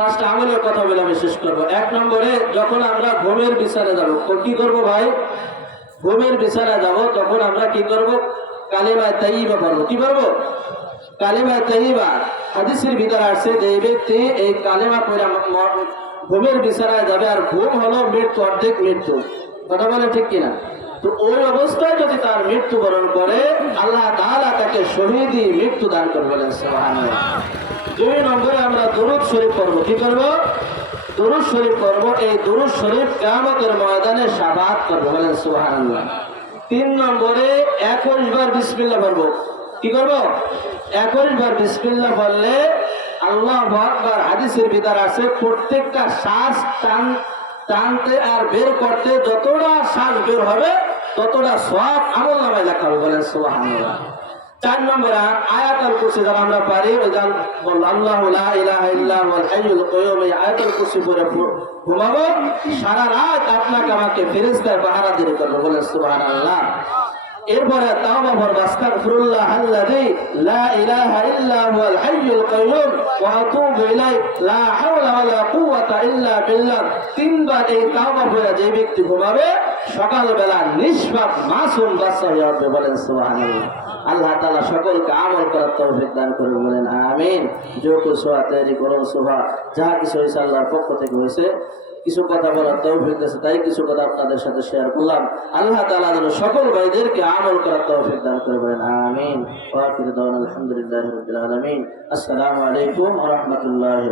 পাঁচটা আমলের কথা বলে আমি শেষ করব। এক নম্বরে, যখন আমরা ঘুমের বিছানে যাব কি করব ভাই? ঘুমের বিছানে যাব, তখন আমরা কি করব? কালিমায় তাইবা পড়ব। কি করব কালিমায় তাইবা হাদিসের ভিতরে আসছে যে এই ব্যক্তি এই কালিমা পড়ে ঘুমের বিছানায় যাবে, আর ঘুম হলো মৃত্যু, অর্ধেক মৃত্যু। কথা বলে ঠিক কিনা? তো ওই অবস্থায় যদি তার মৃত্যুবরণ করে, আল্লাহ তাআলা তাকে শহীদি মৃত্যু দান করবে দুই নম্বরে আমরা দরুদ শরীফ পড়ব। কি করব? দরুদ শরীফ পড়ব। এই দরুদ শরীফ কিয়ামতের ময়দানে শাফাত করব বলেন, সুবহানাল্লাহ। তিন নম্বরে একুশ বার বিসমিল্লাহ পড়ব। কি করব? একুশ বার বিসমিল্লাহ বললে আল্লাহ আকবার হাদিসের ভিতর আছে, প্রত্যেকটা শ্বাস টান, টানতে আর বের করতে যতটা শ্বাস বের হবে ততটা সব আমল নামায় লেখা হবে, বলেন সুবহানাল্লাহ। চার নম্বর আয়াতুল কুরসি যারা আমরা পারি, ওই বলল, আল্লাহু লা ইলাহা ইল্লা হুয়াল হাইয়ুল কাইয়ুম এই আয়াতুল কুরসি পড়ে ঘুমাবো, সারা রাত আপনাকে আমাকে ফেরেশতায় পাহারা দিয়ে করবে, বলেন সুবহানাল্লাহ। এরপরে তাওবা ভর আস্তাগফিরুল্লাহ আল্লাযী লা ইলাহা ইল্লা হুয়াল হাইয়ুল কাইয়ুম ওয়া আতুবু ইলাইহি। লা হাওলা ওয়ালা কুওয়াতা ইল্লা বিল্লাহ। তিনবার এই তাওবা পড়ে যে ব্যক্তি ঘুমাবে সকালবেলা নিষ্পাপ মাসুম বাচ্চা বলেন, সুবহানাল্লাহ। আল্লাহ তালা সকলকে আমল করার তৌফিক দান করে বলেন, আমিন। যে সোহা তৈরি করুন সোহা যাহা কিছু হয়েছে আল্লাহর পক্ষ থেকে হয়েছে। কিছু কথা বলার তৌফিক দিয়েছে, তাই কিছু কথা আপনাদের সাথে শেয়ার করলাম। আল্লাহ তাআলা যেন সকল ভাইদেরকে আমল করার তৌফিক দান করে, বলেন, আমিন। আলহামদুলিল্লাহি আসসালামু আলাইকুম রাহমাতুল্লাহি